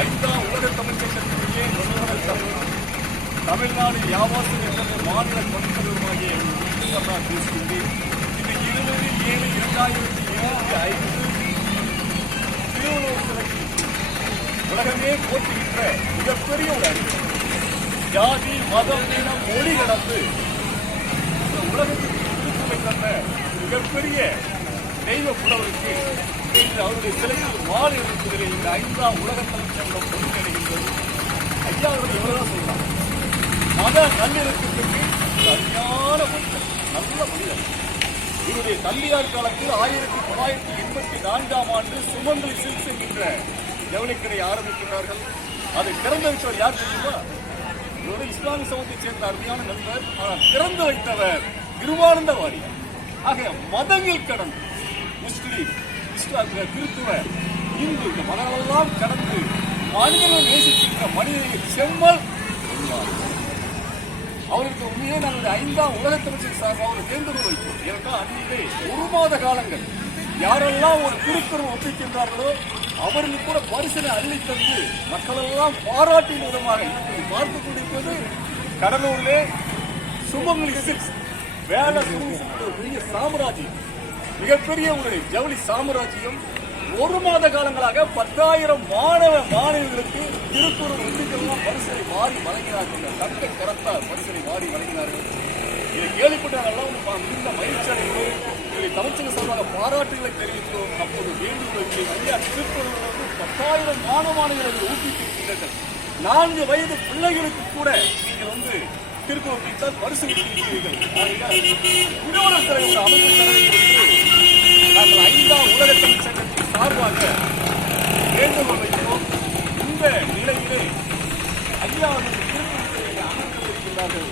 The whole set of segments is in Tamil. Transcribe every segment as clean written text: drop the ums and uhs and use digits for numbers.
ஐந்தாம் உலக தமிழ் சங்கத்திலேயே முதல்வர் தமிழ்நாடு வியாபாரம் என்ற மாநில பணித்தலைவருமாகிய பேசுகின்றேன். இந்த 20/7/2025 திருவள்ளுவர் சிலைக்கு உலகமே போற்றுகின்ற மிகப்பெரிய ஒரு அறிவு. ஜாதி மதம் இனம் மொழி கடந்து இந்த உலகத்திற்கு திருக்குறளை தந்த மிகப்பெரிய தெய்வ புலவருக்கு இன்று அவருடைய சிலைக்கு மாலை இருப்பதில் இந்த 5ஆம் உலக தமிழ் சங்கம் ஒன்றிணைகின்றது. ஐயா அவர்கள் எவ்வளவுதான் சொல்லலாம், மத நல்லிணக்கத்திற்கு சரியான மனிதர், நல்ல மனிதர். இவருடைய தள்ளியார் காலத்தில் 1984ஆம் ஆண்டு சுமங்கலி சில்க்ஸ் என்கின்ற ஜவுளிக்கடை ஆரம்பிக்கிறார்கள். அதை திறந்து வைத்தவர் யார் தெரியுமா? இவருடைய இஸ்லாமிய சமூகத்தைச் சேர்ந்த அருமையான நண்பர். ஆனால் திறந்து வைத்தவர் கிருபானந்த வாரியார். ஆக மதங்கள் கடந்து முஸ்லிம், இஸ்லாம், கிறிஸ்துவ, இந்து இந்த மதங்களெல்லாம் கடந்து மனிதர்கள் நேசிக்கின்ற மனிதர்கள் செம்மல் அவருக்கு உண்மையே நாங்கள் 5ஆம் உலக தமிழ் சார்பாக அவர் தேர்ந்தெடுத்து வைத்தோம். ஏனென்றால் அன்றையிலே 1 மாத காலங்கள் யாரெல்லாம் ஒரு திருக்குறள் ஒப்பிக்கின்றார்களோ அவருக்கு கூட பரிசனை அள்ளி தந்து மக்களெல்லாம் பாராட்டின் விதமாக இப்போது பார்த்துக் கொண்டிருப்பது கடலூரிலே சுமங்கலி சில்க்ஸ் வேலை பெரிய சாம்ராஜ்யம், மிகப்பெரிய ஒரு ஜவுளி சாம்ராஜ்யம். 1 மாத காலங்களாக 10,000 மாணவர்களுக்கு திருக்குறள் ஒன்றிக்கெல்லாம் பரிசனை வாரி வழங்கினார்கள். தங்க கரத்தால் பரிசனை வாரி வழங்கினார்கள். இதை கேள்விப்பட்டவர்களெல்லாம் மிகுந்த மகிழ்ச்சி அடைந்தோம். இதை தமிழ்ச்சங்க சார்பாக பாராட்டுகளை தெரிவித்தோம். அப்போது வேண்டுகோள் ஐயா, திருக்குறள் 10,000 மாணவர்களை ஊக்குவிக்கின்றீர்கள். 4 வயது பிள்ளைகளுக்கு கூட நீங்கள் திருக்குறள் வைத்தால் பரிசு வைத்திருக்கிறீர்கள். இன்னொரு சிலை ஒரு அமைப்பு நாங்கள் 5ஆம் உலக தமிழ் சங்கத்தின் சார்பாக வேண்டுகோள் வைக்கிறோம். இந்த நிலையிலே ஐயா அவர்கள் திருக்குறளை அமைத்திருக்கிறார்கள்.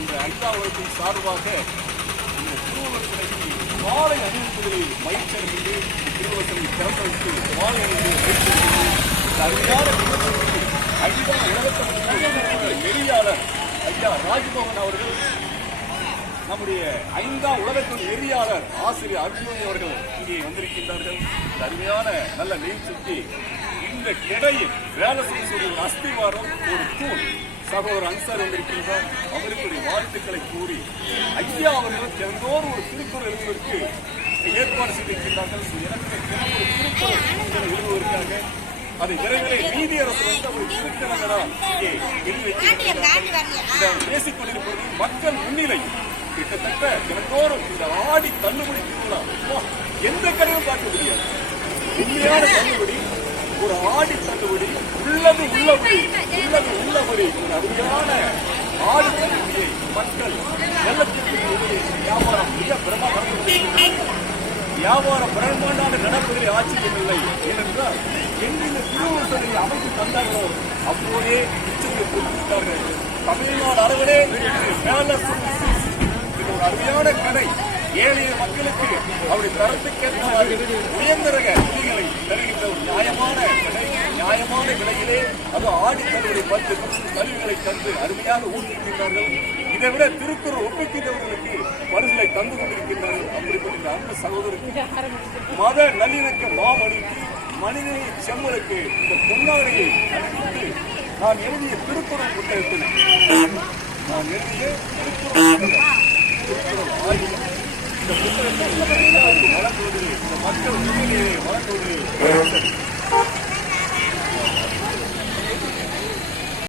இந்த 5ஆம் உலகத்தின் சார்பாக இந்த திருவள்ளுவர் சிலைக்கு மாலை அணிவிப்பதில் மகிழ்ச்சி அடைந்து திருவள்ளுவர் சிலை திறந்து வைத்து மாலை அணிந்து அருமையான 5ஆம் உலக தமிழ் நெறியாளர் ஐயா ராஜ்மோகன் அவர்கள், நம்முடைய 5ஆம் உலகத்தின் நெறியாளர் ஆசிரியர் அர்ஜுனன் அவர்கள் இங்கே வந்திருக்கின்றார்கள். அருமையான நல்ல நிகழ்ச்சிக்கு இந்த கிடையில் வேலை செய்ய ஒரு அஸ்திவாரம், ஒரு தூண் சகோதரர் அன்சார் வந்திருக்கின்றார். அவருக்கு வாழ்த்துக்களை கூறி ஐயா அவர்கள் தினந்தோறும் ஒரு திருக்குறள் எழுதுவதற்கு ஏற்பாடு செய்திருக்கின்றார்கள். எனக்கு ஒரு திருக்குறள் எழுதுவதற்காக அதை விரைவிலே நீதி அரசு ஒரு திருக்கணங்களால் இங்கே எழுதி வைத்திருக்கிறார்கள். பேசிக் கொண்டிருப்பது மக்கள் முன்னிலை. கிட்டத்தட்ட தினந்தோறும் இந்த ஆடி தள்ளுபடி திருவிழா எந்த கடையும் பார்க்க முடியாது. உண்மையான தள்ளுபடி, ஒரு ஆடி தள்ளுபடி, உள்ளது உள்ளபடி ஒரு அருமையான ஆடி தள்ளுபடியை மக்கள் வெள்ளத்திற்கு வியாபாரம் மிக பிரம்மாண்டான நடப்பதிலே ஆச்சரியமில்லை. ஏனென்றால் எங்கிருந்து திருவள்ளுவர் சிலையை அமைத்து தந்தார்களோ அப்போதே உச்சத்தை கொடுத்துவிட்டார்கள். தமிழ்நாடு அளவிலே ஒரு அருமையான கடை ஏழைய மக்களுக்கு அவருடைய தரத்துக்கேற்ற உயர்ந்த ரக துணிகளை தருகின்ற ஒரு நியாயமான கடை, நியாயமான விலையிலே அது ஆடி தள்ளுவதை 10% கல்விகளை தந்து அருமையாக ஊக்குவிக்கின்றார்கள். இதை விட திருக்குறள் ஒப்பிக்கின்றவர்களுக்கு பரிசுகளை தந்து கொண்டிருக்கின்றார்கள். அப்படிப்பட்ட அன்பு சகோதரருக்கு மத நல்லிணக்க மாமணிக்கு மனிதனை செம்மலுக்கு இந்த பொன்னாடையை அணிவித்து நான் எழுதிய திருக்குறள் புத்தகத்தில் ஆகியம் இந்த புத்தகத்தை வழங்குவதில் இந்த மக்கள் உண்மையிலேயே வழங்குவதில்